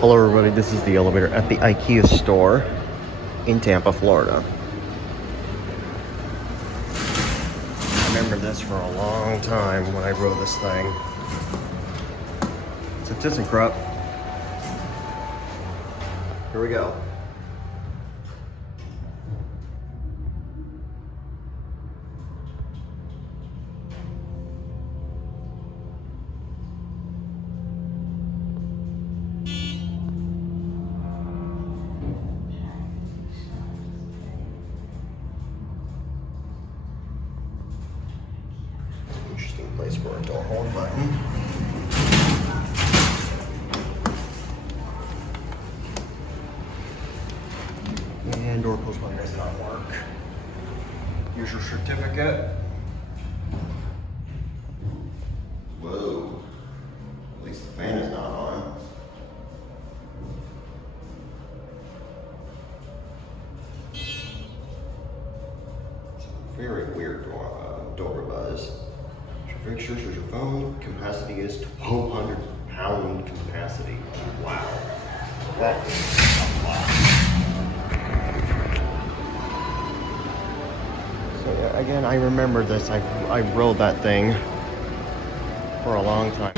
Hello everybody, this is the elevator at the IKEA store in Tampa, Florida. I remember this for a long time when I rode this thing. It's a Thyssenkrupp. Here we go. Interesting place for a door hold button. And door close button does not work. Here's your certificate. Whoa. At least the fan is not on. It's a very weird door buzz. Fixtures, here's your phone. Capacity is 1,200 pound capacity. Wow. That is a lot. So yeah, again, I remember this. I rode that thing for a long time.